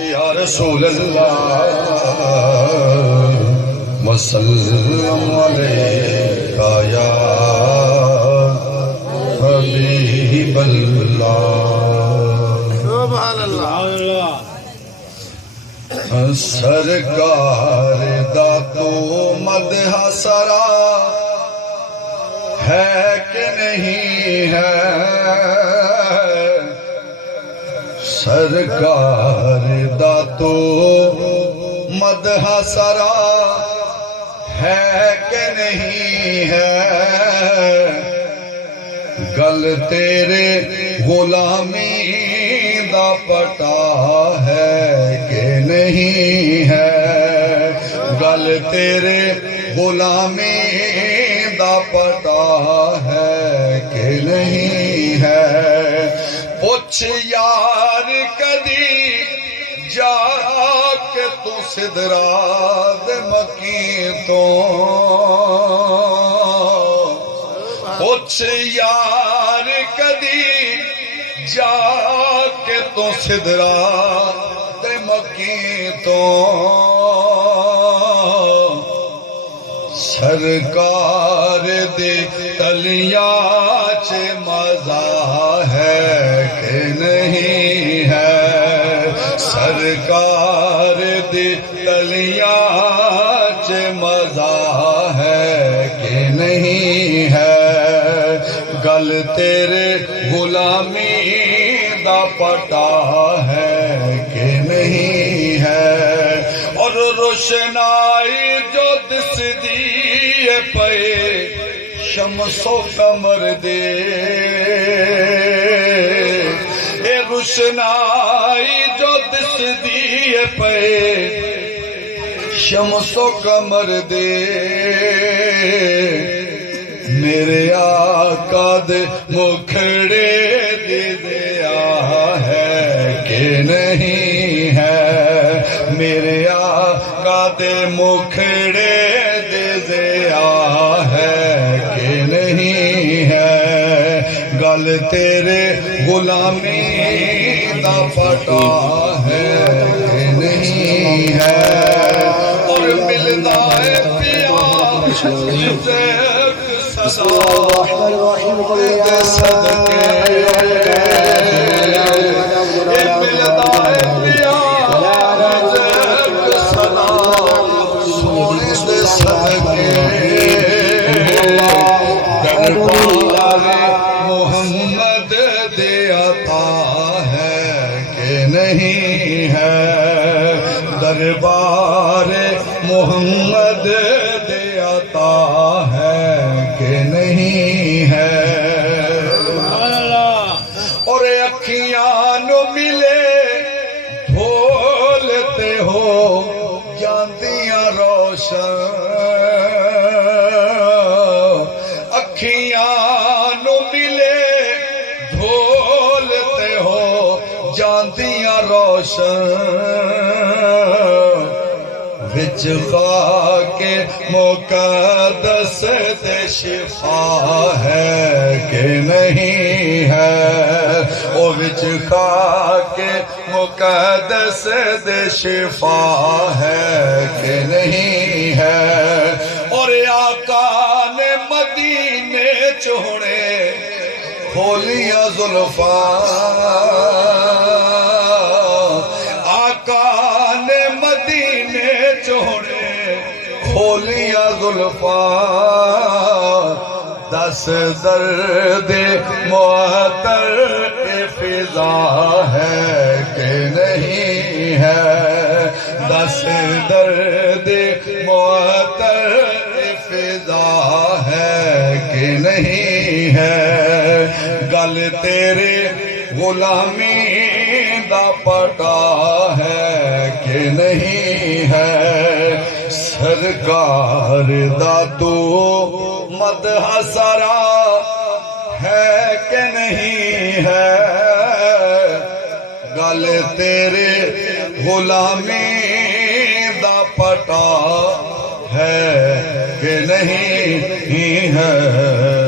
یا رسول اللہ وسلم علیکہ یا حبیب اللہ سبحان اللہ سرکار دا تو مدح سرا ہے کہ نہیں ہے سرکار دا تو مدح سرا ہے کہ نہیں ہے گل تیرے غلامی دا پٹا ہے کہ نہیں ہے گل تیرے غلامی دا پٹا ہے کہ نہیں ہے پوچھ یار کدی جا کے تو سدرا دے مکی تو پوچھ یار کدی جا کے تو سدرا دے مکی تو سرکار دے تلیاں چ مزہ ہے کہ نہیں ہے سرکار دے تلیاں چ مزہ ہے کہ نہیں ہے گل تیرے غلامی دا پٹا ہے کہ نہیں ہے اور روشنائی جو دس دیے پے شمس و قمر دے اے روشنائی جو دس دیے پے شمس و قمر دے میرے آقا دے مکھڑے دے دیا ہے کہ نہیں ہے میرے آقا دے مکھڑے دے دیا ہے کہ نہیں ہے گل تیرے غلامی دا پٹا ہے کہ نہیں ہے اور ملدا ہے پیا بسم اللہ الرحمن الرحیم قل یا صدقے ملدا ہے پیا رزق سلام سونے دے صدقے دربار محمد دے عطا ہے کہ نہیں ہے دربار محمد دے عطا ہے کہ نہیں ہے اور اکھیاں نو ملے دھولتے ہو جاندیاں روشن اکھیاں نو ملے دھولتے ہو جاندیاں روشن وچ خاک مقدس دے شفا ہے کہ نہیں ہے او وچ خاک مقدس دے شفا ہے کہ نہیں ہے اور آقا نے مدینے چھوڑے کھولیاں زلفاں آقا نے مدینے چھوڑے کھولیاں زلفاں دس درد معطر فضا ہے کہ نہیں ہے دس درد معطر فضا ہے کہ نہیں ہے گل تیرے غلامی دا پٹا ہے کہ نہیں ہے سرکار دا تو مدح سرا ہے کہ نہیں ہے گل تیرے غلامی دا پٹا ہے کہ نہیں ہے